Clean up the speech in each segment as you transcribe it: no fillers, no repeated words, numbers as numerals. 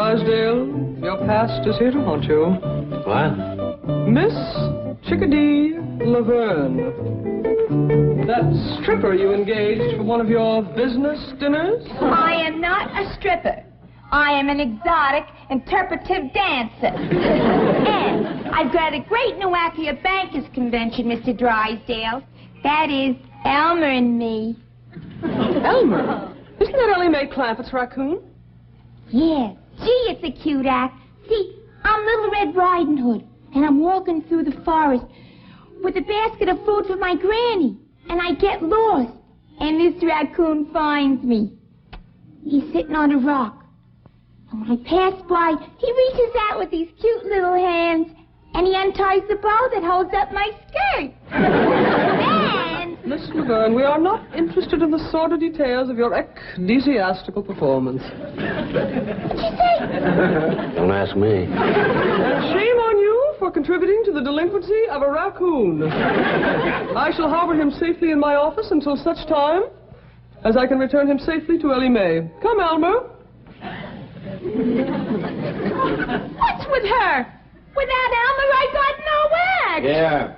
Drysdale, your past is here to haunt you. What? Miss Chickadee Laverne. That stripper you engaged for one of your business dinners? I am not a stripper. I am an exotic interpretive dancer. And I've got a great new act for your bankers convention, Mr. Drysdale. That is Elmer and me. Elmer? Isn't that Ellie Mae Clampetts' raccoon? Yeah. Gee, it's a cute act. See, I'm Little Red Riding Hood, and I'm walking through the forest with a basket of food for my granny, and I get lost, and this raccoon finds me. He's sitting on a rock, and when I pass by, he reaches out with these cute little hands, and he unties the bow that holds up my skirt. Then... Miss Laverne, we are not interested in the sordid details of your ecclesiastical performance. What'd you say? Don't ask me. Shame on you for contributing to the delinquency of a raccoon. I shall harbor him safely in my office until such time as I can return him safely to Ellie Mae. Come, Elmer. What's with her? Without Elmer, I got no act. Yeah.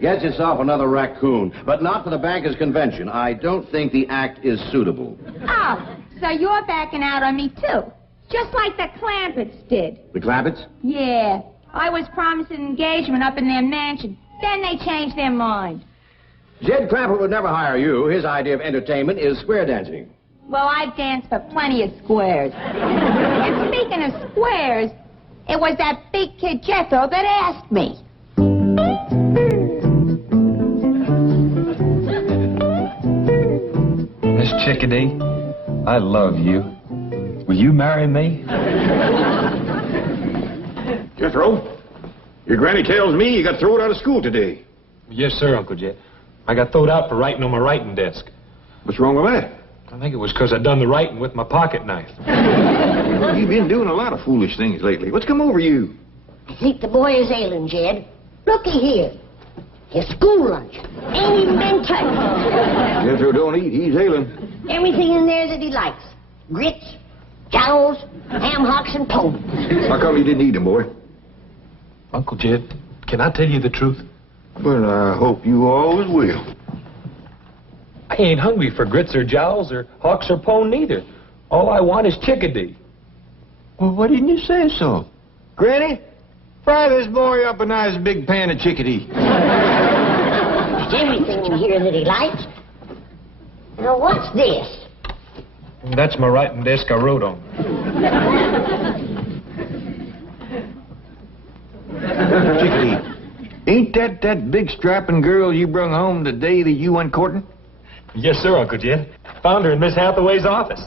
Get yourself another raccoon, but not for the bankers' convention. I don't think the act is suitable. Oh, so you're backing out on me, too. Just like the Clampetts did. The Clampetts? Yeah. I was promised an engagement up in their mansion. Then they changed their mind. Jed Clampett would never hire you. His idea of entertainment is square dancing. Well, I've danced for plenty of squares. And speaking of squares, it was that big kid Jethro that asked me. Miss Chickadee, I love you. Will you marry me? Jethro, your granny tells me you got thrown out of school today. Yes, sir, Uncle Jed. I got thrown out for writing on my writing desk. What's wrong with that? I think it was because I done the writing with my pocket knife. You've been doing a lot of foolish things lately. What's come over you? I think the boy is ailing, Jed. Looky here. His school lunch. Ain't even been touched. Jethro don't eat. He's ailing. Everything in there that he likes. Grits, jowls, ham hocks, and pone. How come you didn't eat them, boy? Uncle Jed, can I tell you the truth? Well, I hope you always will. I ain't hungry for grits or jowls or hawks or pone neither. All I want is Chickadee. Well, why didn't you say so? Granny, fry this boy up a nice big pan of chickadee. There's everything in here that he likes. Now, what's this? That's my writing desk I wrote on. Chickadee, ain't that big strapping girl you brung home the day that you went courting? Yes, sir, Uncle Jed. Found her in Miss Hathaway's office.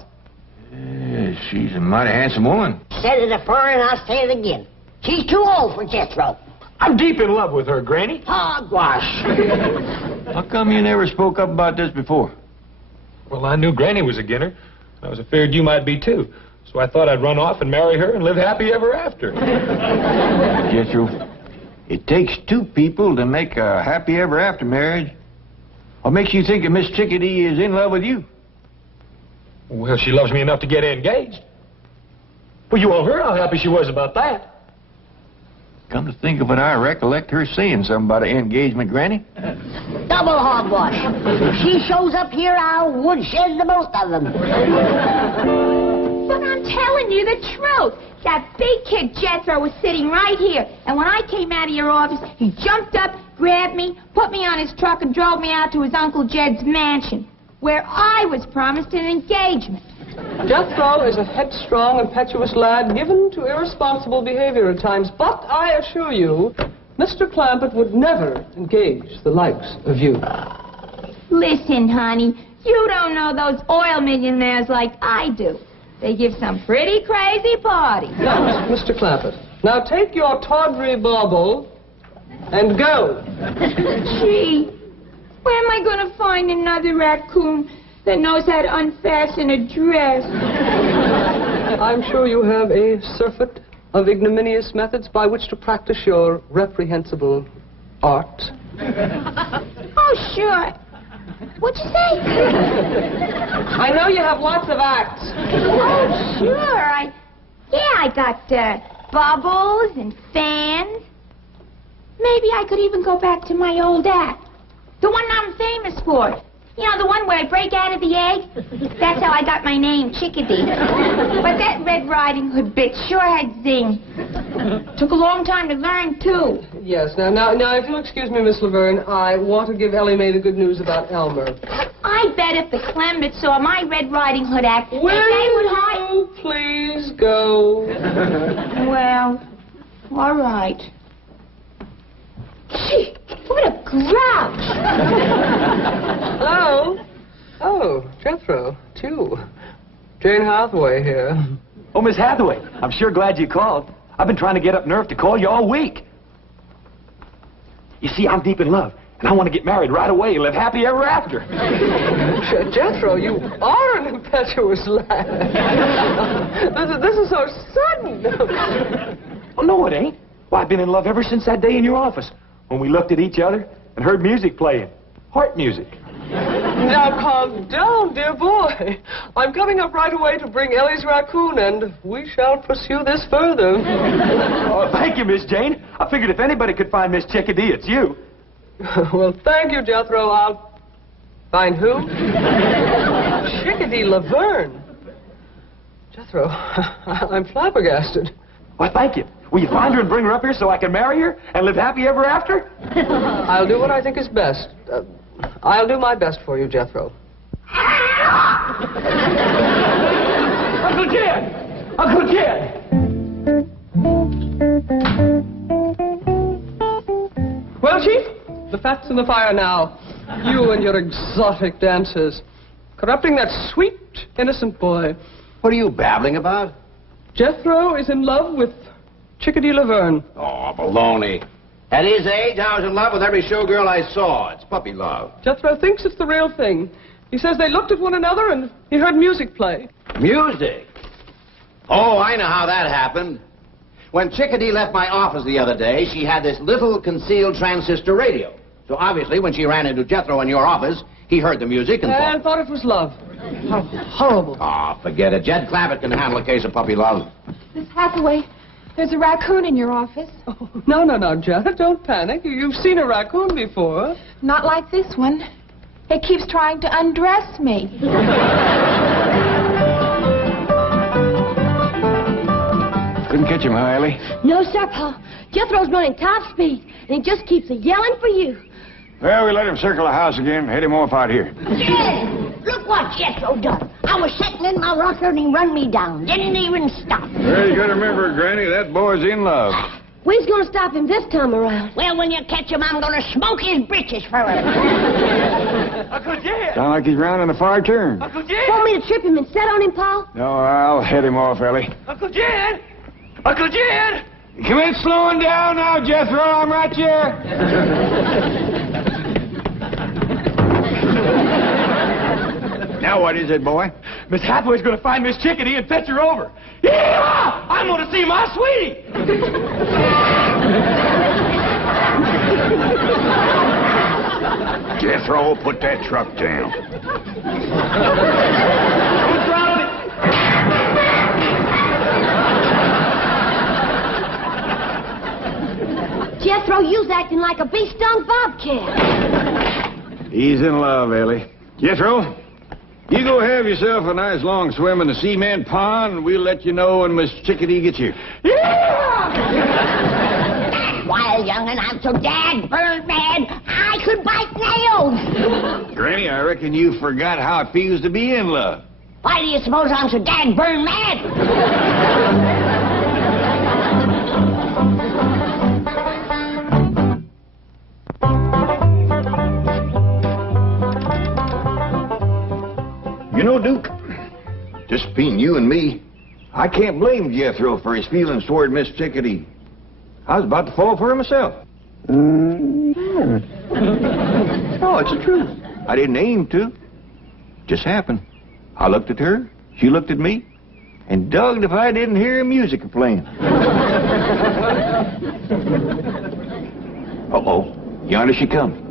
She's a mighty handsome woman. Said it afore and I'll say it again. She's too old for Jethro. I'm deep in love with her, Granny. Hogwash. How come you never spoke up about this before? Well, I knew Granny was a ginner. I was afraid you might be, too. So I thought I'd run off and marry her and live happy ever after. Jethro, it takes two people to make a happy ever after marriage. What makes you think that Miss Chickadee is in love with you? Well, she loves me enough to get engaged. Well, you all heard how happy she was about that. Come to think of it, I recollect her saying something about an engagement, Granny. Double hogwash. If she shows up here, I'll woodshed the both of them. But I'm telling you the truth. That big kid Jethro was sitting right here. And when I came out of your office, he jumped up, grabbed me, put me on his truck, and drove me out to his Uncle Jed's mansion, where I was promised an engagement. Jethro is a headstrong, impetuous lad given to irresponsible behavior at times, but I assure you, Mr. Clampett would never engage the likes of you. Listen, honey, you don't know those oil millionaires like I do. They give some pretty crazy parties. Now, Mr. Clampett, now take your tawdry bauble and go. Gee, where am I going to find another raccoon that knows how to unfasten a dress? I'm sure you have a surfeit of ignominious methods by which to practice your reprehensible art. Oh, sure. What'd you say? I know you have lots of acts. Oh, sure. Yeah, I got bubbles and fans. Maybe I could even go back to my old act. The one I'm famous for. You know, the one where I break out of the egg? That's how I got my name, Chickadee. But that Red Riding Hood bit sure had zing. Took a long time to learn, too. Yes, now, if you'll excuse me, Miss Laverne, I want to give Ellie Mae the good news about Elmer. I bet if the Clampetts saw my Red Riding Hood act, Will they would hide... you please go? Well, all right. Gee, what a grouch! Hello? Oh, Jethro, too. Jane Hathaway here. Oh, Miss Hathaway, I'm sure glad you called. I've been trying to get up nerve to call you all week. You see, I'm deep in love, and I want to get married right away and live happy ever after. Jethro, you are an impetuous lad. This is so sudden. Oh, no, it ain't. Well, I've been in love ever since that day in your office, when we looked at each other and heard music playing. Heart music. Now, calm down, dear boy. I'm coming up right away to bring Ellie's raccoon, and we shall pursue this further. Oh, thank you, Miss Jane. I figured if anybody could find Miss Chickadee, it's you. Well, thank you, Jethro. I'll find who? Chickadee Laverne. Jethro, I'm flabbergasted. Well, thank you. Will you find her and bring her up here so I can marry her and live happy ever after? I'll do what I think is best. I'll do my best for you, Jethro. Uncle Jed! Uncle Jed! Well, Chief, the fat's in the fire now. You and your exotic dances. Corrupting that sweet, innocent boy. What are you babbling about? Jethro is in love with Chickadee Laverne. Oh, baloney. At his age, I was in love with every showgirl I saw. It's puppy love. Jethro thinks it's the real thing. He says they looked at one another and he heard music play. Music? Oh, I know how that happened. When Chickadee left my office the other day, she had this little concealed transistor radio. So obviously, when she ran into Jethro in your office, he heard the music and thought it was love. How horrible. Oh, forget it. Jed Clampett can handle a case of puppy love. Miss Hathaway, there's a raccoon in your office. Oh, no, Jed, don't panic. You've seen a raccoon before. Not like this one. It keeps trying to undress me. Couldn't catch him, huh, Ellie? No, sir, Pa. Jethro's running top speed, and he just keeps yelling for you. Well, we let him circle the house again. Head him off out here. Yeah, look what Jethro done. I was sitting in my rocker and he run me down. Didn't even stop. Well, you gotta remember, Granny, that boy's in love. When's gonna stop him this time around? Well, when you catch him, I'm gonna smoke his britches for him. Uncle Jed! Sound like he's rounding a far turn. Uncle Jed! Want me to trip him and set on him, Pa? No, I'll head him off, Ellie. Uncle Jed! Uncle Jed! Commence slowing down now, Jethro. I'm right here. Now what is it, boy? Miss Hathaway's going to find Miss Chickadee and fetch her over. Yeah! I'm going to see my sweetie! Jethro, put that truck down. Who's driving it? Jethro, you's acting like a bee-stung bobcat. He's in love, Ellie. Jethro, you go have yourself a nice long swim in the cement pond, and we'll let you know when Miss Chickadee gets here. Yeah! Well, young'un, I'm so dad-burned mad, I could bite nails. Granny, I reckon you forgot how it feels to be in love. Why do you suppose I'm so dad-burned mad? You know, Duke, just between you and me, I can't blame Jethro for his feelings toward Miss Chickadee. I was about to fall for her myself. No, it's the truth. I didn't aim to. Just happened. I looked at her, she looked at me, and dogged if I didn't hear music playing. Uh-oh, yonder she comes.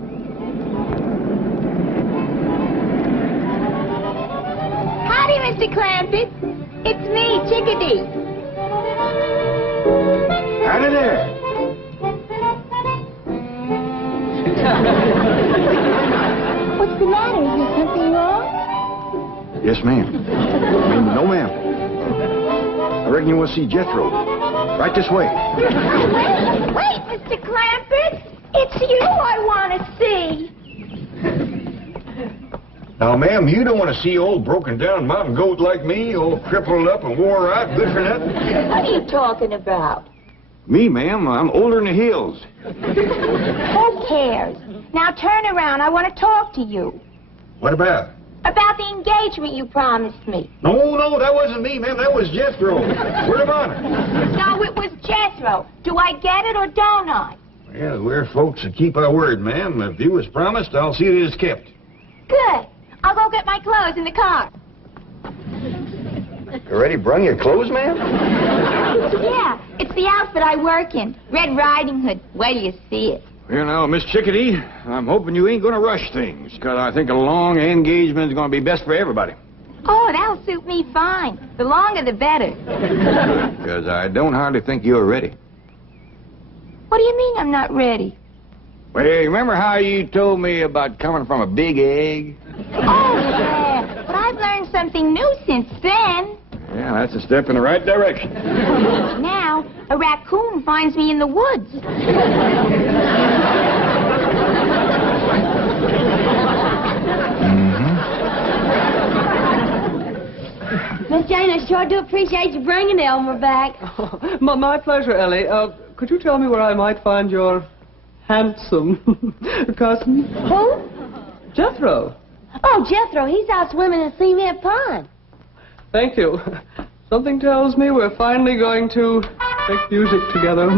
Howdy, Mr. Clampett. It's me, Chickadee. Out of there. What's the matter? Is there something wrong? Yes, ma'am. No, ma'am. I reckon you want to see Jethro. Right this way. Wait, Mr. Clampetts. It's you I want to see. Now, ma'am, you don't want to see old broken-down mountain goat like me, all crippled up and wore out, good for nothing? What are you talking about? Me, ma'am, I'm older than the hills. Who cares? Now turn around. I want to talk to you. What about? About the engagement you promised me. No, that wasn't me, ma'am. That was Jethro. Word of honor. No, it was Jethro. Do I get it or don't I? Well, we're folks that keep our word, ma'am. If you was promised, I'll see it is kept. Good. I'll go get my clothes in the car. You already brung your clothes, ma'am? Yeah, it's the outfit I work in. Red Riding Hood. Where do you see it? Well, now, Miss Chickadee, I'm hoping you ain't going to rush things, because I think a long engagement is going to be best for everybody. Oh, that'll suit me fine. The longer the better. Because I don't hardly think you're ready. What do you mean I'm not ready? Well, remember how you told me about coming from a big egg? Oh, yeah. But I've learned something new since then. Yeah, that's a step in the right direction. Now, a raccoon finds me in the woods. Miss Jane, I sure do appreciate you bringing Elmer back. Oh, my pleasure, Ellie. Could you tell me where I might find your handsome cousin? Who? Jethro. Oh, Jethro, he's out swimming in Cement Pond. Thank you. Something tells me we're finally going to make music together.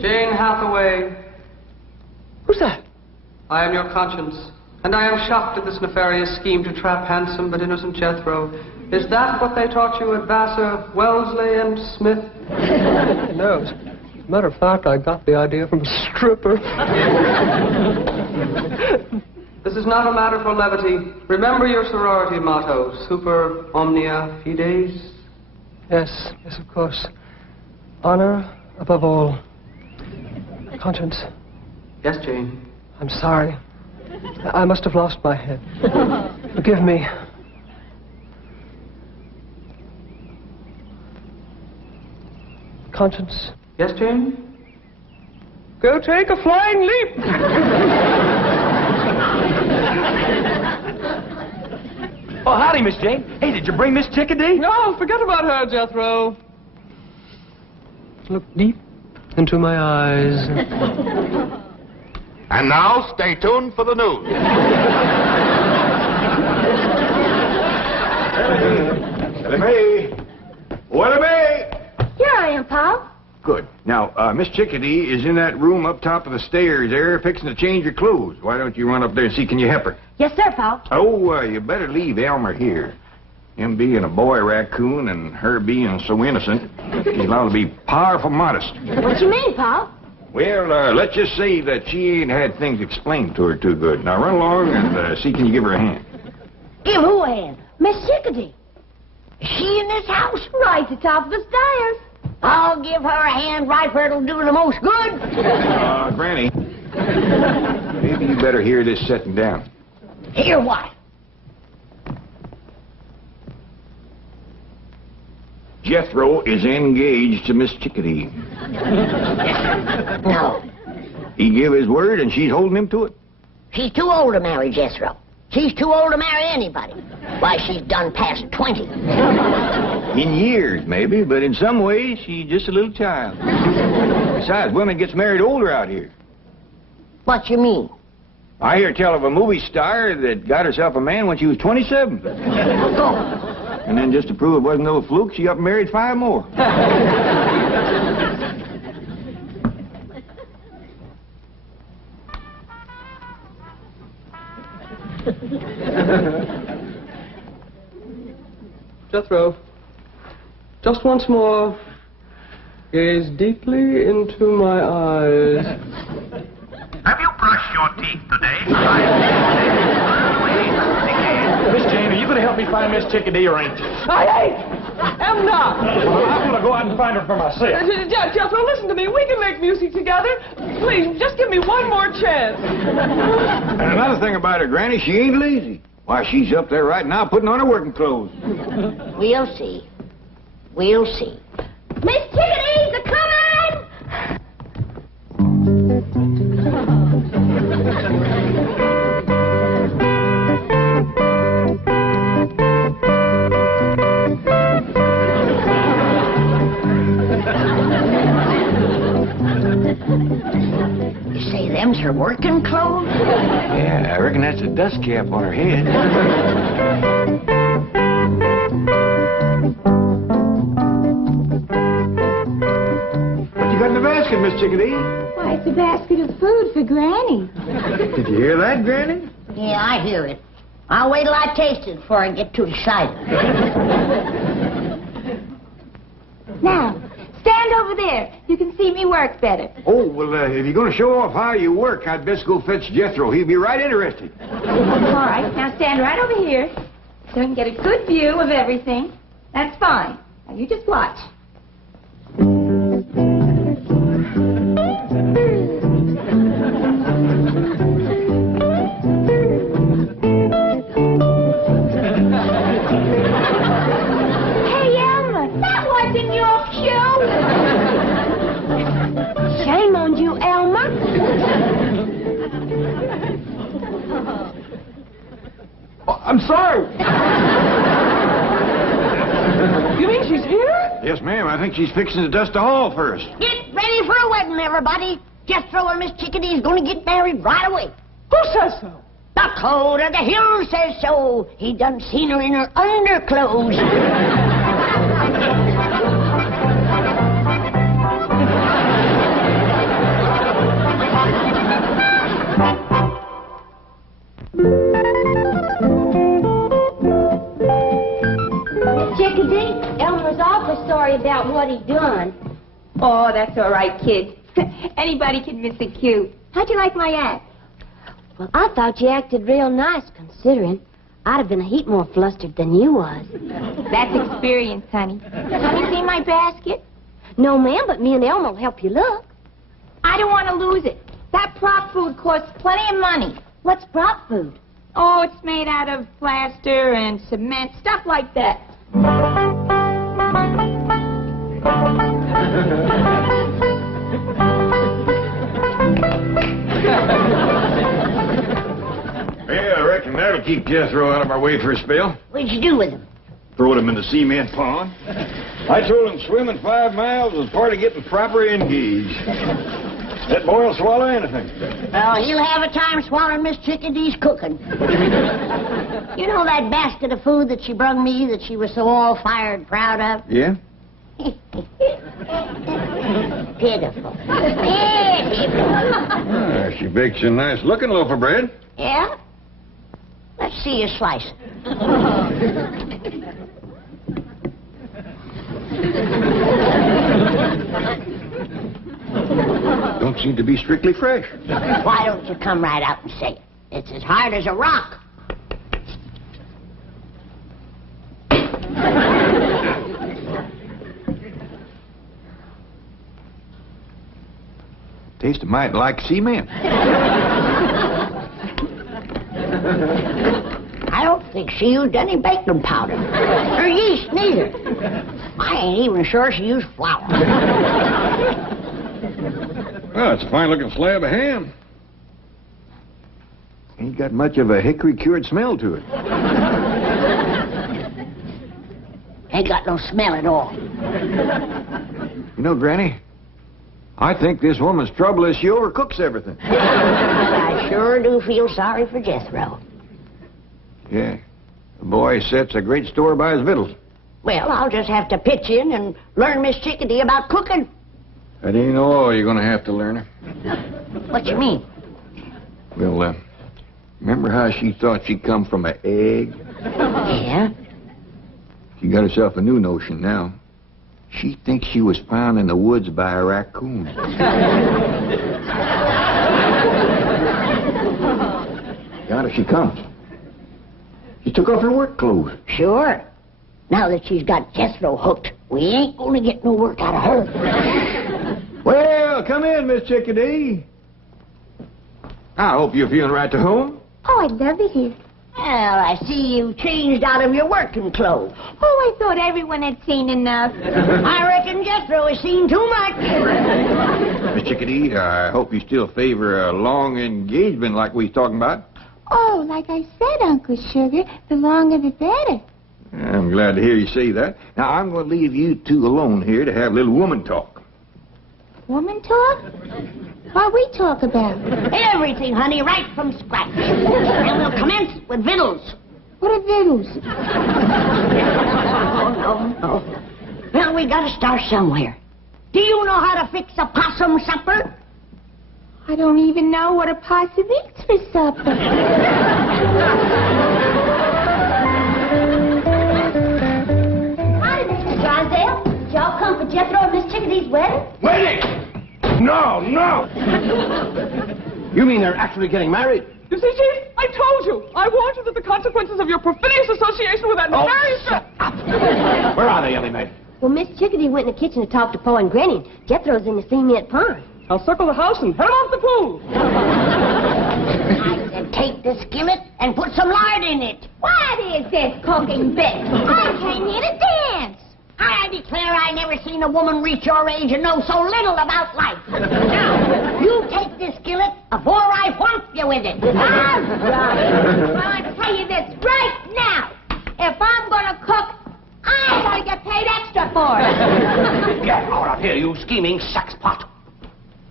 Jane Hathaway. Who's that? I am your conscience, and I am shocked at this nefarious scheme to trap handsome but innocent Jethro. Is that what they taught you at Vassar, Wellesley, and Smith? No. As a matter of fact, I got the idea from a stripper. This is not a matter for levity. Remember your sorority motto, super omnia fides. Yes, of course. Honor above all. Conscience. Yes, Jane. I'm sorry. I must have lost my head. Forgive me. Conscience. Yes, Jane? Go take a flying leap! Oh, howdy, Miss Jane. Hey, did you bring Miss Chickadee? No, forget about her, Jethro. Look deep into my eyes. And now, stay tuned for the news. May. What May? Here I am, Pop. Good. Now, Miss Chickadee is in that room up top of the stairs there, fixing to change her clothes. Why don't you run up there and see, can you help her? Yes, sir, Pop. Oh, you better leave Elmer here. Him being a boy raccoon and her being so innocent, she's allowed to be powerful modest. What you mean, Pop? Well, let's just say that she ain't had things explained to her too good. Now, run along and see, can you give her a hand? Give who a hand? Miss Chickadee. Is she in this house? Right at the top of the stairs. I'll give her a hand right where it'll do the most good. Granny, maybe you better hear this setting down. Hear what? Jethro is engaged to Miss Chickadee. No. He gave his word, and she's holding him to it. She's too old to marry Jethro. She's too old to marry anybody. Why, she's done past 20. In years, maybe, but in some ways, she's just a little child. Besides, women gets married older out here. What you mean? I hear tell of a movie star that got herself a man when she was 27. And then just to prove it wasn't no fluke, she up and married 5 more. Jethro, just once more, gaze deeply into my eyes. Have you brushed your teeth today? Miss Jane, are you going to help me find Miss Chickadee or ain't you? I am not. Well, I'm going to go out and find her for myself. Jethro, listen to me. We can make music together. Please, just give me one more chance. And another thing about her, Granny, she ain't lazy. Why, she's up there right now putting on her working clothes. We'll see. We'll see. Miss Chickadee's a-coming! You say them's her working clothes? Yeah, I reckon that's a dust cap on her head. What you got in the basket, Miss Chickadee? Why, it's a basket of food for Granny. Did you hear that, Granny? Yeah, I hear it. I'll wait till I taste it before I get too excited. Now, stand over there. You can see me work better. Oh, well, if you're going to show off how you work, I'd best go fetch Jethro. He'll be right interested. All right, now stand right over here so I can get a good view of everything. That's fine. Now, you just watch. Hey, Elmer, that wasn't your cue. Shame on you, Elmer. I'm sorry. You mean she's here? Yes, ma'am. I think she's fixing to dust the hall first. Get ready for a wedding, everybody. Jethro and Miss Chickadee's going to get married right away. Who says so? The code of the hill says so. He done seen her in her underclothes. Chickadee, Elmer's awful sorry about what he done. Oh, that's all right, kid. Anybody can miss a cue. How'd you like my act? Well, I thought you acted real nice, considering. I'd have been a heap more flustered than you was. That's experience, honey. Have you seen my basket? No, ma'am, but me and Elmer will help you look. I don't want to lose it. That prop food costs plenty of money. What's prop food? Oh, it's made out of plaster and cement, stuff like that. Yeah, I reckon that'll keep Jethro out of our way for a spell. What'd you do with him? Throwed him in the cement pond. I told him swimming 5 miles was part of getting proper engaged. That boy'll swallow anything. Well, he'll have a time swallowing Miss Chickadee's cooking. You know that basket of food that she brung me that she was so all-fired proud of? Yeah? Pitiful. Pitiful. She bakes a nice looking loaf of bread. Yeah? Let's see you slice it. Don't seem to be strictly fresh. Why don't you come right out and say it? It's as hard as a rock. Tastes a mite like cement. I don't think she used any baking powder. Or yeast, neither. I ain't even sure she used flour. Well, it's a fine-looking slab of ham. Ain't got much of a hickory-cured smell to it. Ain't got no smell at all. You know, Granny, I think this woman's trouble is she overcooks everything. I sure do feel sorry for Jethro. Yeah. The boy sets a great store by his victuals. Well, I'll just have to pitch in and learn Miss Chickadee about cooking. That ain't all you're going to have to learn her. What you mean? Well, Remember how she thought she come from an egg? Yeah? She got herself a new notion now. She thinks she was found in the woods by a raccoon. Yonder she comes. She took off her work clothes. Sure. Now that she's got Jethro hooked, we ain't gonna get no work out of her. Well, come in, Miss Chickadee. I hope you're feeling right to home. Oh, I'd love it here. Well, I see you changed out of your working clothes. Oh, I thought everyone had seen enough. I reckon Jethro has seen too much. Miss Chickadee, I hope you still favor a long engagement like we was talking about. Oh, like I said, Uncle Sugar, the longer the better. I'm glad to hear you say that. Now, I'm going to leave you two alone here to have a little woman talk. Woman talk? What we talk about? Everything, honey, right from scratch. And we'll commence with victuals. What are victuals? Oh. Well, we gotta start somewhere. Do you know how to fix a possum supper? I don't even know what a possum eats for supper. Hi, Mr. Drysdale. Did y'all come for Jethro and Miss Chickadee's wedding? Wedding? No. You mean they're actually getting married? You see, Chief, I told you. I warned you that the consequences of your perfidious association with that nefarious... Shut up. Where are they, Ellie Mae? Well, Miss Chickadee went in the kitchen to talk to Pa and Granny, and Jethro's in the cement pond. I'll circle the house and head off the pool. I said take the skillet and put some lard in it. What is this cooking bit? I came here to dance. I declare I never seen a woman reach your age and know so little about life. Now, you take this skillet afore I whomp you with it. All right. Well, I tell you this right now. If I'm going to cook, I'm going to get paid extra for it. Get out of here, you scheming sexpot.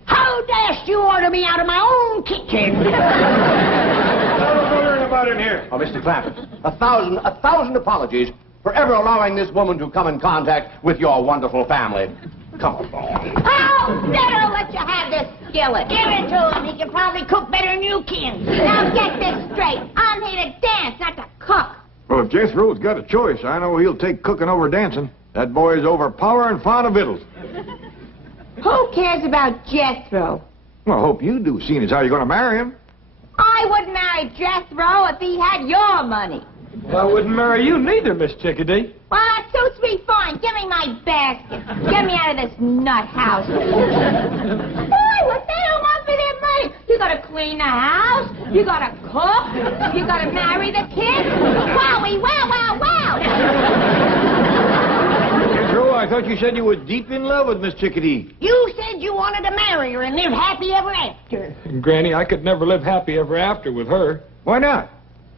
How dashed you order me out of my own kitchen? What's going about in here? Oh, Mr. Clampetts, a thousand apologies for ever allowing this woman to come in contact with your wonderful family. Come on. Oh, better let you have this skillet. Give it to him. He can probably cook better than you can. Now get this straight. I'm here to dance, not to cook. Well, if Jethro's got a choice, I know he'll take cooking over dancing. That boy is overpowering fond of victuals. Who cares about Jethro? Well, I hope you do, seeing as how you're going to marry him. I wouldn't marry Jethro if he had your money. Well, I wouldn't marry you neither, Miss Chickadee. Well, that suits me fine. Give me my basket. Get me out of this nut house. Boy, what they don't want for their money? You gotta clean the house. You gotta cook. You gotta marry the kids. Wowie, wow. Jethro, I thought you said you were deep in love with Miss Chickadee. You said you wanted to marry her and live happy ever after. Granny, I could never live happy ever after with her. Why not?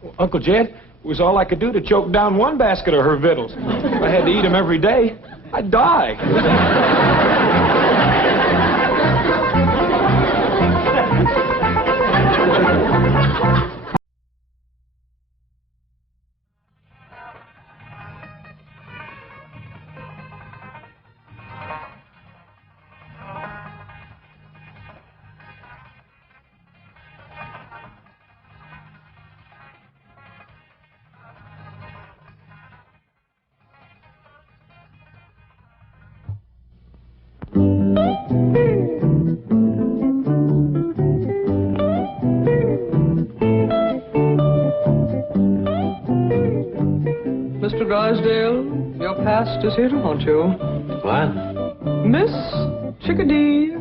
Well, Uncle Jed, it was all I could do to choke down one basket of her victuals. If I had to eat them every day, I'd die. Mr. Drysdale, your past is here to haunt you. What? Miss Chickadee